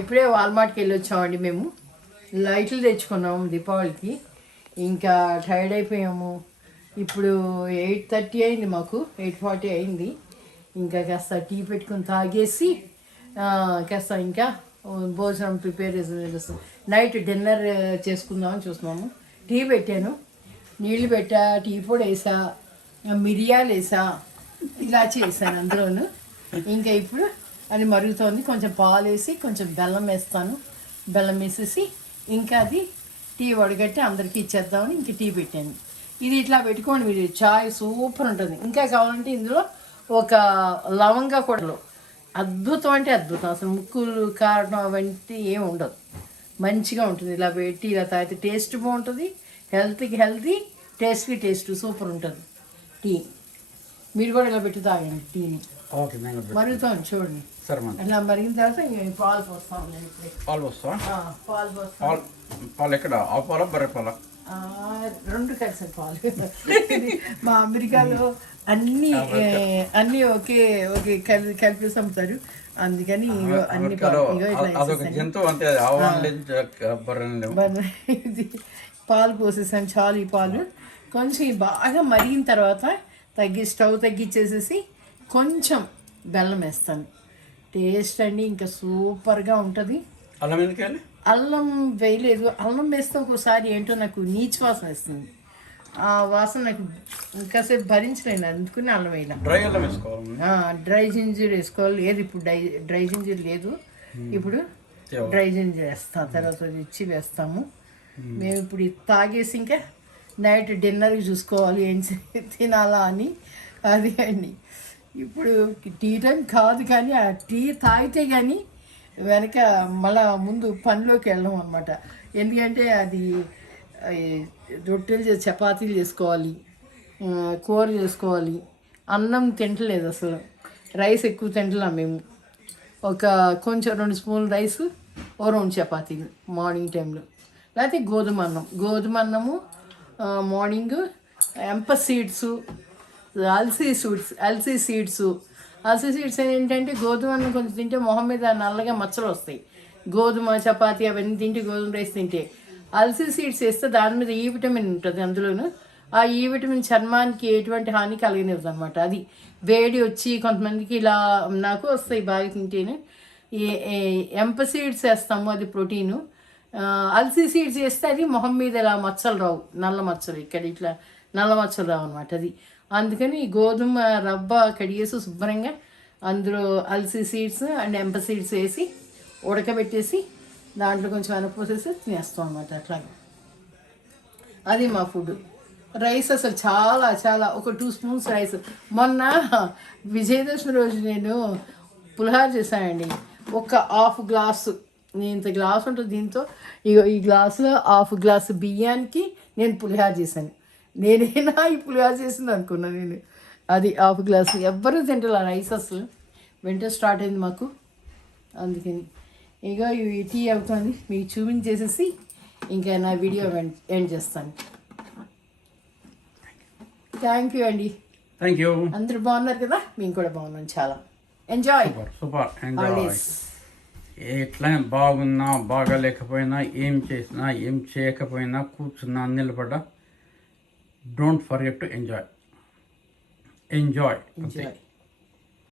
ఇప్పుడే వాల్మార్ట్కి వెళ్ళి వచ్చామండి మేము. లైట్లు తెచ్చుకున్నాము దీపావళికి. ఇంకా టైర్డ్ అయిపోయాము. ఇప్పుడు ఎయిట్ థర్టీ అయింది మాకు. ఎయిట్ ఫార్టీ అయింది. ఇంకా కాస్త టీ పెట్టుకుని తాగేసి కాస్త ఇంకా భోజనం ప్రిపేర్ చేస్తాం నైట్ డిన్నర్ చేసుకుందామని చూస్తున్నాము. టీ పెట్టాను. నీళ్ళు పెట్టా టీ పొడి వేసా మిరియాలు వేసా ఇలా చేశాను అందులోను. ఇంకా ఇప్పుడు అది మరుగుతోంది. కొంచెం పాలు వేసి కొంచెం బెల్లం వేస్తాను. బెల్లం వేసేసి ఇంకా అది టీ వడగట్టి అందరికీ ఇచ్చేద్దామని ఇంక టీ పెట్టాను. ఇది ఇట్లా పెట్టుకోండి మీరు. చాయ్ సూపర్ ఉంటుంది. ఇంకా కావాలంటే ఇందులో ఒక లవంగా కూడా అద్భుతం అంటే అద్భుతం. అసలు ముక్కులు కారణం అవంటి ఏమి ఉండదు. మంచిగా ఉంటుంది. ఇలా పెట్టి ఇలా తాగితే టేస్ట్ బాగుంటుంది. హెల్త్కి హెల్తీ టేస్ట్కి టేస్ట్ సూపర్ ఉంటుంది. టీ. మీరు కూడా ఇలా పెట్టి తాగండి టీని. ఓకే మరుగుతాం చూడండి. సరే మనం మరిగిన తర్వాత ఇంక పాలు పోస్తాం నేను ఇప్పుడే. పాలు పోస్తా ఆ, పాలు పోస్తాం పాలు పాలు ఎక్కడ? ఆ పాల బర్రె పాల? ఆ, రెండు కలిసిన పాలు. ఇది మా అమెరికాలో అన్ని ఏ, అన్ని ఒకే ఒకే కలిపి కలిపేసి అమ్ముతారు. అందుకని ఇగో అన్ని అమెరికాలో పాలు ఇగో ఇట్లా అదొక వేసేసాను. జంతువు అంతే అది ఆవాలు లేదు బర్రెలు లేవు? బర్- ఇది పాలు పోసేసాను చాలు ఈ పాలు. కొంచెం బాగా మరిగిన తర్వాత తగ్గి స్టవ్ తగ్గించేసేసి కొంచెం బెల్లం వేస్తాను. టేస్ట్ అండి ఇంకా సూపర్గా ఉంటుంది. అల్లం ఎందుకండి? అల్లం వేయలేదు. అల్లం వేస్తే ఒక్కోసారి ఏంటో నాకు నీచు వాసన వేస్తుంది. ఆ వాసన నాకు ఇంకాసేపు భరించలేను. అందుకని అల్లం వేయలే. డ్రై అల్లం వేసుకోవాలి డ్రై జింజర్ వేసుకోవాలి. లేదు ఇప్పుడు డ్రై డ్రై జింజర్ లేదు. ఇప్పుడు. డ్రై జింజర్ వేస్తాం. తర్వాత ఇచ్చి వేస్తాము. మేము. ఇప్పుడు తాగేసి ఇంకా నైట్ డిన్నర్కి చూసుకోవాలి. ఏం తినాలా అని. అది అండి. ఇప్పుడు టీ టైం కాదు కానీ ఆ టీ తాగితే కానీ వెనక మళ్ళా ముందు పనిలోకి వెళ్ళడం అనమాట ఎందుకంటే అది రొట్టెలు చేసి చపాతీలు చేసుకోవాలి కూర చేసుకోవాలి. అన్నం తింటలేదు అసలు. రైస్ ఎక్కువ తింటలేం మేము. ఒక కొంచెం రెండు స్పూన్లు రైస్ ఓ రెండు చపాతీలు మార్నింగ్ టైంలో. లేకపోతే గోధుమ అన్నం. గోధుమ అన్నము మార్నింగ్ ఎంప సీడ్స్ అల్సీ సీడ్స్ అల్సీ సీడ్స్. అల్సీ సీడ్స్ ఏంటంటే గోధుమను కొంచెం తింటే మొహం మీద నల్లగా మచ్చలు వస్తాయి. గోధుమ చపాతీ అవన్నీ తింటే గోధుమ రైస్ తింటే. అల్సీ సీడ్స్ వేస్తే దాని మీద ఈ విటమిన్ ఉంటుంది అందులోను. ఆ ఈ విటమిన్ చర్మానికి ఎటువంటి హాని కలిగినదనమాట అది వేడి వచ్చి కొంతమందికి ఇలా నాకు వస్తాయి బాగా తింటేనే. ఎంప సీడ్స్ వేస్తాము అది ప్రోటీను. అల్సీ సీడ్స్ వేస్తే అది మొహం మీద ఇలా మచ్చలు రావు. నల్ల మచ్చలు ఇక్కడ ఇట్లా నల్ల మచ్చలు రావు అనమాట అది. అందుకని ఈ గోధుమ రవ్వ కడిగేసి శుభ్రంగా అందులో అలసి సీడ్స్ అండ్ ఎంప సీడ్స్ వేసి ఉడకబెట్టేసి దాంట్లో కొంచెం అనపోసేసి తినేస్తాం అనమాట అట్లాగే. అది మా ఫుడ్. రైస్ అసలు చాలా చాలా ఒక టూ స్పూన్స్ రైస్. మొన్న విజయదశమి రోజు నేను పులిహార చేశానండి. ఒక హాఫ్ గ్లాసు ఇంత గ్లాస్ ఉంటుంది దీంతో ఇగో ఈ గ్లాసులో హాఫ్ గ్లాసు బియ్యానికి నేను పులిహార చేశాను. నేనేనా పులిహార చేసింది అనుకున్నా నేను. అది హాఫ్ గ్లాసు. ఎవ్వరూ తింటారు రైస్ అసలు వింటర్ స్టార్ట్ అయింది మాకు. అందుకని ఇక ఈ టీ అవుతుంది. మీకు చూపించేసేసి ఇంకా నా వీడియో ఎండ్ చేస్తాను. థ్యాంక్ యూ అండి థ్యాంక్ యూ అందరూ బాగున్నారు కదా? మేము కూడా బాగున్నాం చాలా. ఎంజాయ్ సూపర్ ఎంజాయ్ ఎట్లా బాగున్నా బాగాలేకపోయినా ఏం చేసినా ఏం చేయకపోయినా కూర్చున్నా నిలబడ్డా. Don't forget to enjoy enjoy enjoy